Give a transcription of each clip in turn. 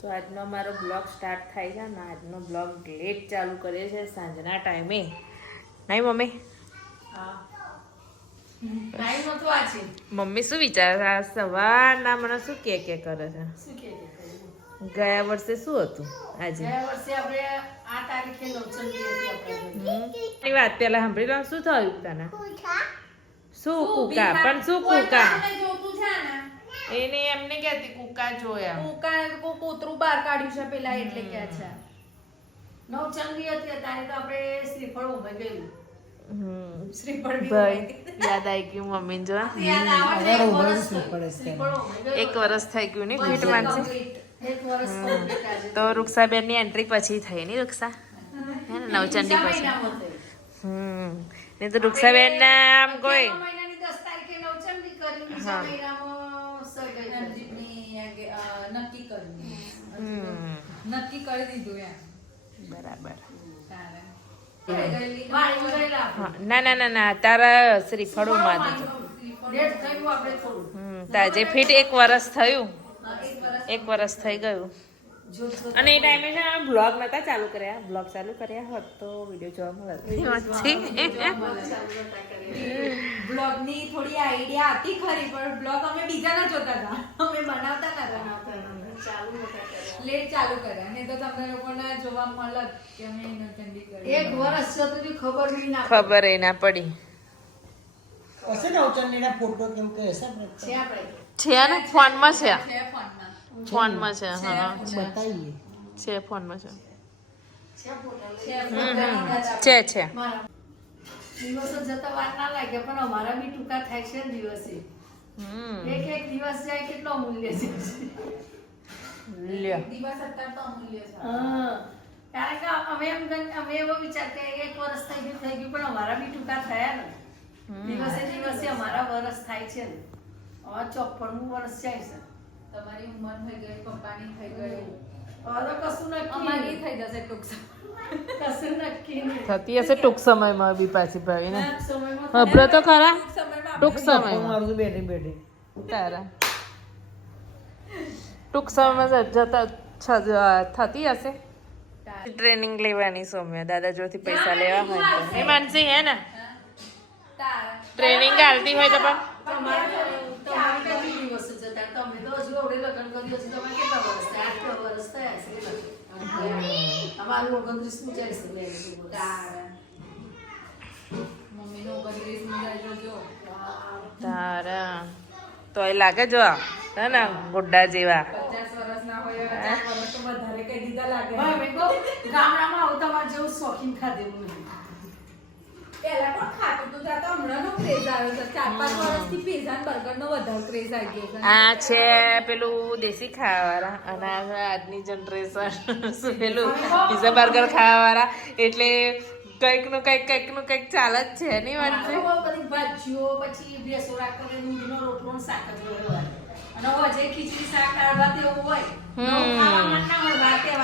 તો આજનો મારો બ્લોગ સ્ટાર્ટ થાય છે ને આજનો બ્લોગ લેટ ચાલુ કરે છે સાંજના ટાઈમે નહીં મમ્મી? મમ્મી શું વિચારે છે? સવારના મને શું કે કે કરે છે? ગયા વર્ષે શું હતું આજે? આપણે આ તારીખે નવચંડી હતી આપણા ઘરે. એ વાત પેલા સાંભળી લો શું થયું તને? શું કુકા? પણ શું કુકા? જોતું છે ને એને એમને કહેતી કુકા જોયા કુકા કો કૂતરું બહાર કાઢ્યું છે પેલા એટલે કે છે. નવચંડી હતી તારે તો આપણે શ્રીફળ ઉભે ગયું હમ. શ્રીફળ ભાઈ યાદ આવી ગયું મમ્મી જો. યાદ આવે છે, એક વર્ષ થઈ ગયું ને complete. આજે. તો રૂક્ષાબેનની એન્ટ્રી પછી થઈ ની રૂક્ષા? હે ને નવચંડી પછી. હમ. નહીં તો રૂક્ષાબેન ના આમ કોઈ હા. નક્કી કર્યું હમ. નક્કી કરી દીધું એમ. બરાબર. ના ના ના ના તારા શ્રીફળો માં તાજે ફીટ એક વર્ષ થયું એક વર્ષ થઈ ગયું. અને એ ટાઈમે છે ને બ્લોગ નતા ચાલુ કર્યા. બ્લોગ ચાલુ કર્યા હોત તો વીડિયો જોવા મળે બ્લોગની થોડી આઈડિયા હતી ખરી પણ બ્લોગ અમે બીજાના જોતા હતા. અમે બનાવતા નતા. ચાલુ નતા કર્યા. લેટ ચાલુ કર્યા. નહીં તો તમને લોકોને જોવા મળે કે અમે નવચંડી કરી એક વર્ષ જતું ખબર ના પડી. ખબર એ ના પડી. હશે ને અવચંડીના ફોટો કેમ કે હશે? છે આપણે. છે ને ફોનમાં છે. છે ફોનમાં. ફોનમાં છે હા. બતાવીએ છે ફોનમાં છે. છે છે. દિવસો જતા વાર ના લાગે પણ અમારા બી ટૂંકા થાય છે દિવસે. એક એક દિવસ જાય કેટલો મૂલ્ય છે? લ્યો. દિવસ અત્યારે તો અમૂલ્ય છે. કારણ કે અમે એમ ગણ- અમે એવો વિચાર કે એક વર્ષ થઈ ગયું થઈ ગયું પણ અમારા બી ટૂંકા થયા ને. દિવસે દિવસે અમારા વર્ષ થાય છે ને. અમારા ચોપ્પનમું વર્ષ જાય છે. તમારી ઉંમર થઈ ગઈ પપ્પાની થઈ ગઈ. હવે કશું નક્કી અમારી થઈ જશે ટૂંક કશું નક્કી થતી હશે ટૂંક સમયમાં બી પાછી ટૂંક હભરો તો ખરા. ટૂંક સમયમાં મારું બેઠી બેઠી. તારા. ટૂંક સમયમાં જ- જતા થતી હશે. ટ્રેનિંગ લેવાની સૌમ્ય દાદા જોડથી પૈસા લેવા હોય તો. નહીં માનસી હે ને? ટ્રેનિંગ હાલતી હોય તો પણ. લગ્ન કર્યું તમારે કેટલા વર્ષ થયા? આઠ વર્ષ થયા છે. ચાલીસ તારા. ઓગણત્રીસનું જોજો તારા. તો એ લાગે જો હે ને ગુડ્ડા જેવા. પચાસ વર્ષ હોય પચાસ વર્ષ તો વધારે કઈ દીધા લાગે. ગામડામાં આવું તમારે જેવું શોખીન ખાધેલું નથી પેલા પણ ખાતું તો જાતો હમણાં નો ક્રેઝ આવ્યો છે. ચાર પાંચ વર્ષથી પીઝા અને બર્ગર નો વધારે ક્રેઝ આવી ગયો છે. આ છે પેલું દેશી ખાવાવાળા અને આ આજની જનરેશન પેલું પીઝા બર્ગર ખાવાવાળા. એટલે કંઈકનું કંઈક કંઈકનું કંઈક ચાલે જ છે નહીં વાત છે બધી ભાજીઓ પછી કરે દૂધનો રોટલો શાક જ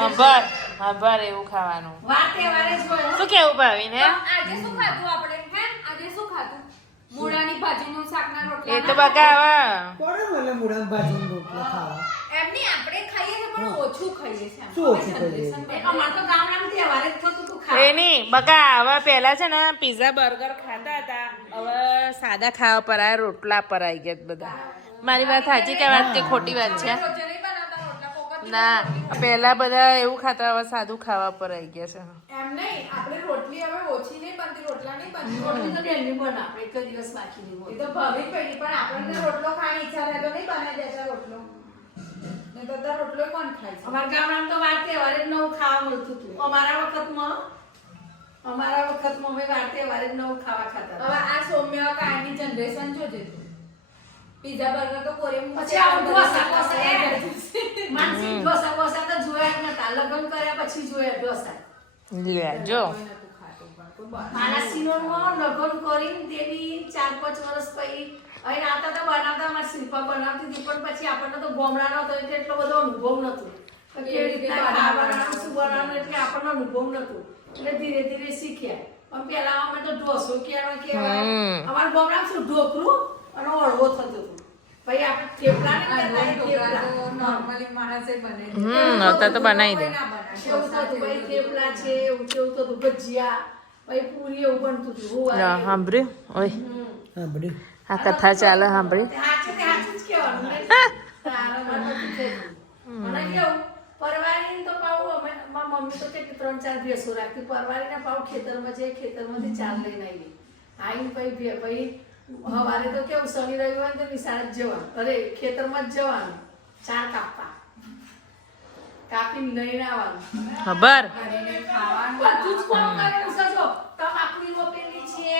હબર હબર એવું ખાવાનું. શું કેવું ભાવીને આજે શું ખાધું આપણે? આજે શું ખાધું? મૂળાની ભાજીનું શાકના રોટલા એ તો બકા હવે કોને મને મુળા ભાજીનો ખાવા? એમની આપણે ખાઈએ છીએ પણ ઓછું ખાઈએ છીએ શું ઓછું ખાઈએ? એ અમારે તો ગામડામાં તહેવારે જ થતું હતું ખાવા. એ નહીં બકા હવે પહેલા છે ને પીઝા બર્ગર ખાતા હતા. હવે સાદા ખાવા પર આ રોટલા પર આવી ગયા બધા. મારી વાત સાચી કે વાત કે ખોટી વાત છે. ના પહેલા બધા એવું ખાતા હવે સાદું ખાવા પર આવી ગયા છે. એમ નહીં આપણે રોટલી હવે ઓછી નહીં બનતી રોટલા નહીં બનતી. રોટલી તો ડેલી બનાવે, એક દિવસ બાકી નહીં હોય. તો ભાવિક પેઢી પણ આપણને રોટલો ખાવાની ઈચ્છા થાય તો નહીં બનાવી દેતા રોટલો. નહીં તો અત્યારે રોટલો કોણ ખાય અમારા ગામડામાં તો વાર તહેવારે જ નવું ખાવા મળતું હતું. અમારા વખતમાં? અમારા વખતમાં અમે વાર તહેવારે જ નવું ખાવા ખાતા હવે આ સૌમ્ય કાળની જનરેશન જોજે. તું પીઝા બર્ગર તો કોરે પછી આ ઢોસા ઢોસા એ માનસિક ઢોસા બોસા તો જોયા જ નતા. લગ્ન કર્યા પછી જોયા ઢોસા. લે જો. મારા સિનોરમાં લગ્ન કરીને દેવી ચાર પાંચ વર્ષ પછી અહીં આવતા તો બનાવતા અમારી શિલ્પા બનાવતી હતી પણ પછી આપણને તો ગોમડા નતો એટલે એટલો બધો અનુભવ નતો. કેવી રીતે બનાવવાનું? શું બનાવવાનું એટલે આપણને અનુભવ નતો. એટલે ધીરે ધીરે શીખ્યા. પણ પેલા અમે તો ઢોસો કેવા કેવાય. અમારા ગોમડામાં શું ઢોકળું અને અળવો થતો હતો. આ ભાઈ કથા ચાલે સાંભળી હાચે તે પાછું અમે મારી મમ્મી તો કે ત્રણ ચાર ભેંસો રાખતી પરવારીને પાછું ખેતરમાં જઈએ ખેતરમાંથી ચાર લઈને આવી આવીને પછી ભે- પછી તો કેવું શનિ રવિવાર તો નિશાળે જ જવાનું. અરે ખેતરમાં જ જવાનું. ચાર કાપવા. કાપીને લઈને આવવાનું ખબર? બધું જ કામ કરેલું છે. તમાકુ રોપેલી છે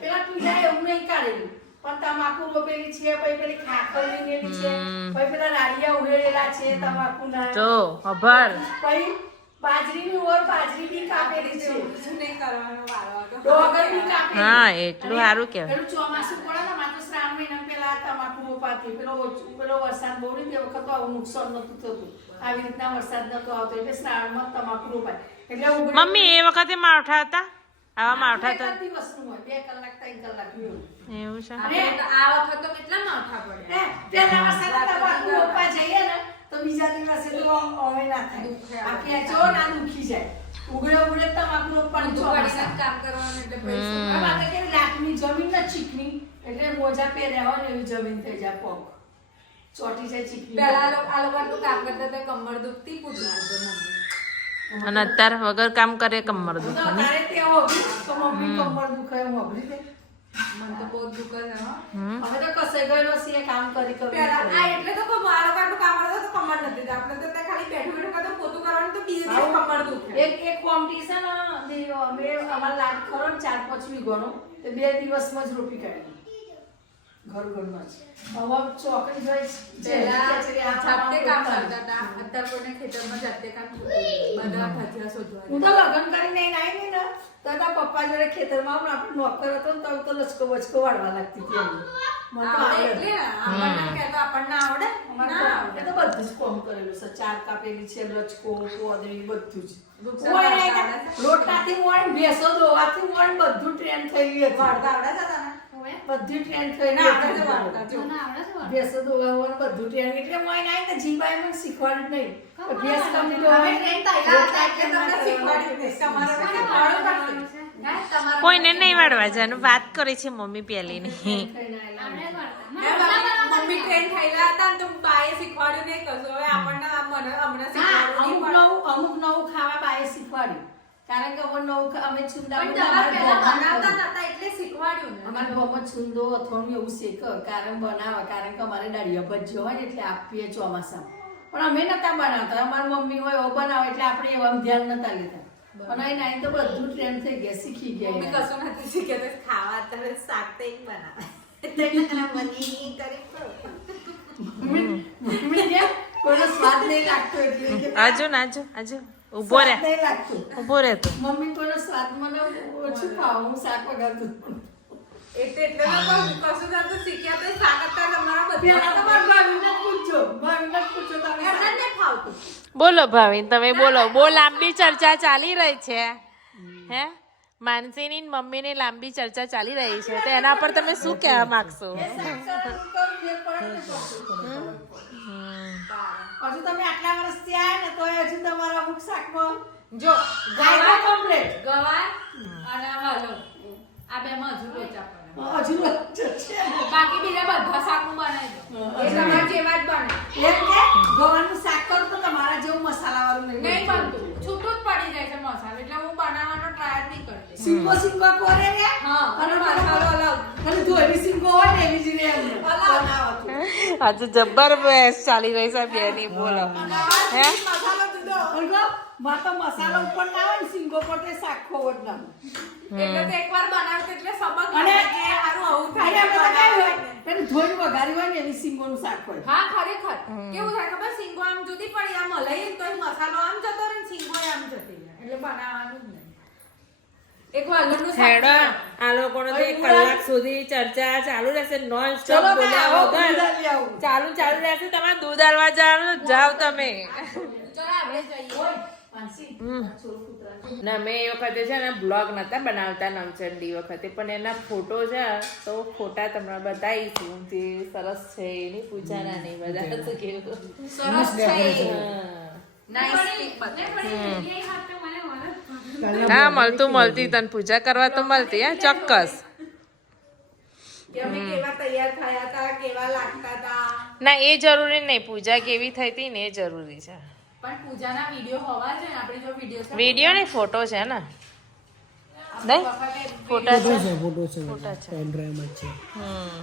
પેલા પીલા એવું નહીં કાઢેલું. પણ તમાકુ રોપેલી છે પછી પેલી ખાખર લીધેલી છે પછી પેલા રાડિયા ઉઘેડેલા છે તમાકુના જો ખબર. પછી બાજરીની ઓર બાજરી બી કાપેલી છે. નહીં કરવાનો વારો ડોગર બી કાપેલી. હા, એટલું સારું કહેવાય. પેલું ચોમાસું પડે ને માત્ર શ્રાવણ મહિના પેલા તમાકુ રોપાતી. પેલો ઓછું- પેલો વરસાદ બહુ નહીં તે વખત આવું નુકસાન નતું થતું. આવી રીતના વરસાદ નતો આવતો એટલે શ્રાવણમાં તમાકુ રોપાય. એટલે મમ્મી એ વખતે માવઠા હતા? આવા માવઠા હતા હોય. બે કલાક ત્રણ કલાક એવું. છે? આ વખત તો કેટલા માવઠા પડે પેલા વરસાદે તમાકુ જઈએ ને તો બીજા દિવસે તો હવે ના થાય. આ ખેંચો ના દુખી જાય. ઉગડે ઉગડે તો રોપવાનું ઊંધું ચોમાસા. પાડીને જ કામ કરવાનું એટલે પૈસા આ વાત કે જમીન ના ચીકની એટલે મોજા પહેર્યા હોય ને એવી જમીન થઈ જાય પગ ચોટી જાય ચીકની પેલા લોકો- આ લોકો તો કામ કરતા હતા કમર દુખતી પૂછના મમ્મી અને અત્યારે વગર કામ કરે કમર દુખે ને તારે તે તો મમ્મી કમર દુખે એમ મને તો બહુ દુખે. હવે તો કસે ગયેલો છે કામ કરી કરી આ એટલે બેઠું બેઠું પોતું કરવાનું તો બીજે દિવસે કમર દુખે એક એક કોમ્પિટિશન અમે અમારા લાડ ખરો ચાર પાંચ વીઘોનો તે બે દિવસમાં જ રોપી કાઢી ઘર ઘરમાં જ. હવે ચોકડી જોઈ પહેલા જાતે કામ કરતા. હતા. અત્યારે કોઈને ખેતરમાં જાતે કામ બધા ભાજીયા શોધવા હું તો લગ્ન કરીને આવી ને તો તારા પપ્પા જોડે ખેતરમાં પણ આપણે નોકર હતો ને તો તો લચકો બચકો વાળવા લાગતી હતી મને તો આવડે આવડે. એટલે આપણને કહેતો આપણને આવડે. અમારે ના તો આવડે એ તો બધું જ કોમ કરેલું છે. ચાર કાપેલી છે લચકો કોદળી બધું જ? રોટલાથી મોય ભેંસો દોવાથી મોય બધું ટ્રેન થઈ ગયું વાળતા આવડે છે તને? બધી ટ્રેન થઈ ના આપણે તો વાળતા હતી. જો ભેંસો દોવાવાનું બધું ટ્રેન એટલે મોય નહીં ને જીવાય મને શીખવાડ્યું નહીં. ભેસ કમી દોવાની. ટ્રેન તૈયાર હતા એટલે તમને શીખવાડ્યું તમારે. કોઈને નહીં વાળવા જવાનું. વાત કરે છે મમ્મી પેલી ની મમ્મી- મમ્મી ટ્રેન થયેલા હતા ને તો બાએ શીખવાડ્યું નહીં કશું હવે આપણને આ મને હમણાં હા, અમુક પડે. નવું અમુક નવું ખાવા બાએ શીખવાડ્યું. કારણ કે અમે નવું ખા- અમે છુંદા પણ બધા પહેલા બનાવતા નતા એટલે શીખવાડ્યું ને. અમારા ગામમાં છુંદો અથોણું એવું શેક કારણ બનાવે કારણ કે અમારે દાળિયા ભજીયો હોય ને એટલે આપીએ ચોમાસામાં. પણ અમે નતા બનાવતા. અમારી મમ્મી હોય એવો બનાવે એટલે આપણે એવા ધ્યાન નતા લેતા. પણ અહીં નાઈ તો બધું ટ્રેન્ડ થઈ ગયા શીખી ગયા મમ્મી એના. કશું નથી શીખ્યા ખાવા તમે શાક તો એક બનાવે. એટલે બની કરી ખાઓ. મમ્મી મમ્મી કે કોઈનો સ્વાદ નહીં લાગતો એટલે કે ને આજો આજો. ઊભો રે નહીં લાગતો. ઊભો રે તો. મમ્મી કોનો સ્વાદ મને ઓછું ખાવ? હું શાક વગર એટલે એટલે તો કશું શીખ્યા શાક તમારા તમે ફાવતું બોલો ભાવિન તમે બોલો. બહુ લાંબી ચર્ચા ચાલી રહી છે. હે? માનસીની ને મમ્મીની લાંબી ચર્ચા ચાલી રહી છે. તો એના પર તમે શું કહેવા માંગશો શાક કરું, કરું, ફેર પડે ને તો. હજુ તમે આટલા વર્ષ આયા ને તો હજુ તમારા અમુક શાકમાં જો ગાયનો કમ્પ્લેટ. ગવાર અને વાલો આ બે માં હજુ લોચા હજુ બાકી બીજા બધા શાક હું બનાવી એ તમારા જેવા જ બને. એમ કે ગવાનું શાક કરું તો તમારા જેવું મસાલાવાળું નહીં નહીં બનતું. છૂટું જ પડી જાય છે મસાલો. એટલે હું બનાવવાનો જ નહીં સિંગો સિંગો કોરે રે હા અને મસાલો અલગ અને ધોરી સિંગો હોય ને એવી જ રે આજે જબ્બર તો. જબરદસ્ત ચાલી રહી છે બેની બોલો. હે? મસાલો દીધો અલગો, માં તો મસાલો ઉપર ના હોય ને સિંગો પર તે શાક ખોવડ ના એટલે તો એકવાર બનાવતે એટલે સબક અને- કે હારું આવું થાય એટલે તો ધોઈને વઘારી હોય ને એવી સિંગોનું શાક હોય. હા ખરેખર. કેવું થાય ખબર? સિંગો આમ જુદી પડી આમ હલાઈએ ને તોય મસાલો આમ જતો રહે ને સિંગો આમ જતી એટલે બનાવવાનું જ નહીં એક વાલણનું શાક હેડો આ લોકોનો તો એક કલાક સુધી ચર્ચા ચાલુ રહેશે નોન સ્ટોપ બોલ્યા વગર દૂધ આલી આવું. ચાલુ ચાલુ રહેશે તમારે દૂધ આલવા જવાનું જાવ તમે. ચલો આપણે જઈએ. ઓય, માનસી, આ છોરો કૂતરા. ના મેં એ વખતે છે ને બ્લોગ નતા બનાવતા નવચંડી વખતે પણ એના ફોટો છે તો ફોટા તમને બતાવીશું જે સરસ છે એની પૂજાના નહીં બધા કેવું. સરસ છે. હા. મળતું મળતી. તને પૂજા કરવા તો મળતી હા ચોક્કસ. ના એ જરૂરી નહીં. પૂજા કેવી થઈ હતી ને એ જરૂરી છે. પણ પૂજાના વીડિયો હોવા જોઈએ. ને આપણે જો વીડિયો વીડિયો ને ફોટો છે ને? નહીં? ફોટા છે. ફોટો છે ફોટો છે. પેન ડ્રાઈવમાં છે. હમ.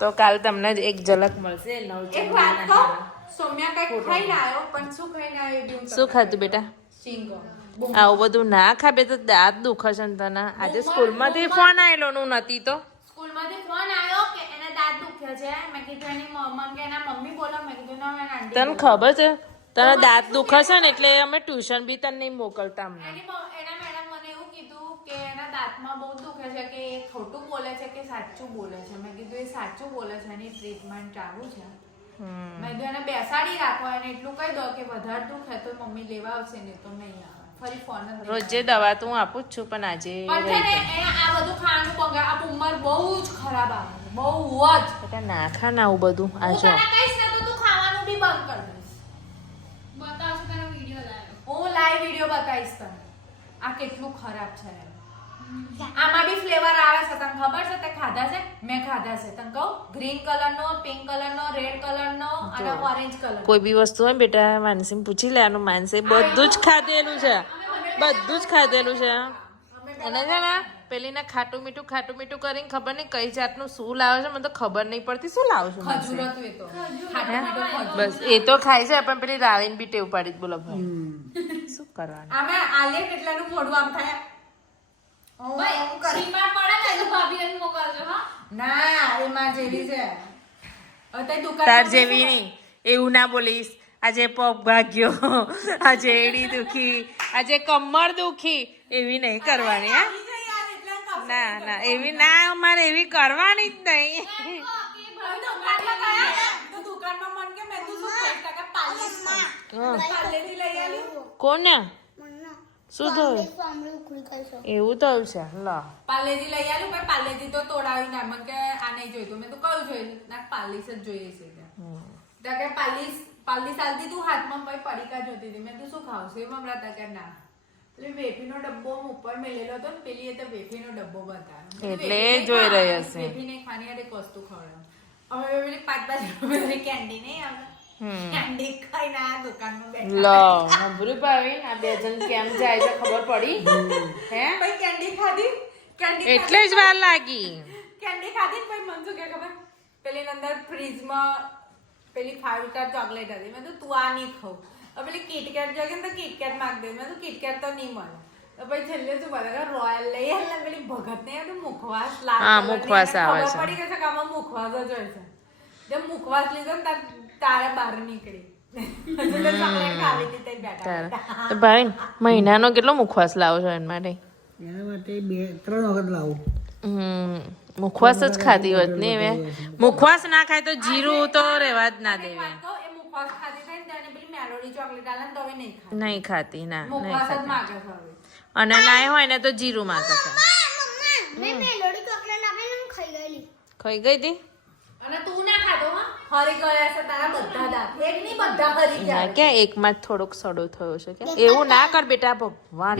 તો કાલ તમને જ એક ઝલક મળશે એક વાત નવચંડીના કહું સૌમ્યા કંઈક ખાઈને આવ્યો પણ શું ખાઈને આવ્યો શું ખાધું બેટા? સિંગો. આવું બધું ના ખાબે તો દાંત દુખે છે ને તને. આજે સ્કૂલમાંથી ફોન આવેલો નું નથી તો. સ્કૂલમાંથી ફોન આવ્યો કે એને દાંત દુખે છે? મેં કીધું એની મમ્મા કે એના મમ્મી બોલો મેં કીધું ના મેં આંટી તને ખબર છે? તને દાંત દુખે છે ને એટલે અમે ટ્યુશન બી તને નહીં મોકલતા અમને. એના મેડમ મને એવું કીધું કે એના દાંતમાં બહુ દુખે છે કે એ ખોટું બોલે છે કે સાચું બોલે છે? મેં કીધું એ સાચું બોલે છે એની ટ્રીટમેન્ટ ચાલુ છે. મેં તો એને બેસાડી રાખો અને એટલું કહી દો કે વધારે દુખે તો મમ્મી લેવા આવશે ને તો નહીં આવે. ફરી ફોન રોજે દવા તો હું આપું જ છું પણ આજે પણ છે ને એને આ બધું ખાવાનું બગા આ ઉંમર બહુ જ ખરાબ આવે છે. બહુ જ. બેટા ના ખા ને આવું બધું આ જો. તને કહીશ ને તો તું ખાવાનું બી બંધ કરી દઈશ. હું લાઈવ વિડિયો બતાવીશ તને. આ કેટલું ખરાબ છે. આમાં બી ફ્લેવર આવે છે. તને ખબર છે તે ખાધા છે? મેં ખાધા છે. તને કહું ગ્રીન કલરનો પિંક કલરનો રેડ કલરનો અને ઓરેન્જ કલર કોઈ બી વસ્તુ હોય બેટા માનસી પૂછી લેવાનું માનસી બધું જ ખાધેલું છે. બધું જ ખાધેલું છે. અને છે ને પેલી ને ખાટું મીઠું ખાટું મીઠું કરીને ખબર નહીં કઈ જાતનું શું લાવે છે મને તો ખબર નહીં પડતી શું લાવે છું. બસ એ તો ખાય છે પણ પેલી રાવીને બી ટેવ પાડી જ બોલો ભાઈ. શું કરવાનું? આમે આલે કેટલાનું મોઢું આમ થાય. હું ના જેવી છે. દુકાન તાર જેવી નહીં એવું ના બોલીશ. આજે પગ ભાગ્યો આજે એડી દુખી આજે કમર દુખી એવી નહીં કરવાની હા? ના ના એવી ના અમારે એવી કરવાની જ નહીં. કોને? શું થયું? એવું થયું છે? લા. પાર્લેજી લઈ આવ્યું પણ પાર્લેજી તો તોડાવી ના. મને કે આ નહીં જોઈતું. મેં તો કયું જોયું ના પાર્લીસ જ જોઈએ છે ત્યાં. કે પાર્લીસ પાર્લીસ આલતી તું હાથમાં પછી પડીકા જોતી હતી. મેં તું શું ખાવ છું એમાં હમણાં ત્યાં કે ના. એટલે વેફીનો ડબ્બો હું ઉપર મેલેલો હતો ને પેલી એ તો વેફીનો ડબ્બો બતાવ્યો. એટલે એ જોઈ રહી હશે. વેફીને ખાની એક વસ્તુ ખવડાવ. હવે પેલી પાંચ પાંચ રૂપિયાની કેન્ડી નહીં આવે. લો નબરું ભાવી આ બે જણ કેમ જાય છે ખબર પડી? હે? પછી કેન્ડી ખાધી? કેન્ડી એટલે જ વાર લાગી. કેન્ડી ખાધી પછી મને શું કે ખબર? પેલી અંદર ફ્રીજમાં પેલી ફાઈવ સ્ટાર ચોકલેટ હતી. મેં તો તું આ નહીં ખાવ પેલી કિટકેટ જોગે તો કિટકેટ માંગ દે. મેં તો કિટકેટ તો નહીં મળે. તો પછી છેલ્લે શું બધા રોયલ લઈ પેલી ભગત ને તો મુખવાસ હા, મુખવાસ આવે છે. પડી ગઈ છે કે આમાં મુખવાસ જ હોય છે. જે મુખવાસ લીધો ને તાર- તારે બહાર નીકળી. તો ભાઈ મહિનાનો કેટલો મુખવાસ લાવો છો એના માટે? એના માટે બે ત્રણ વખત લાવું. હમ મુખવાસ જ ખાધી હોત ને હવે મુખવાસ ના ખાય તો જીરું તો રહેવા જ ના દેવા નહીં ખાતી. ના નહીં ખાતી. અને ના હોય ને તો જીરું માંગે છે. ખાઈ ગઈ હતી? અને એકમાં જ થોડોક સડો થયો છે કે એવું ના કર બેટા ભગવાન.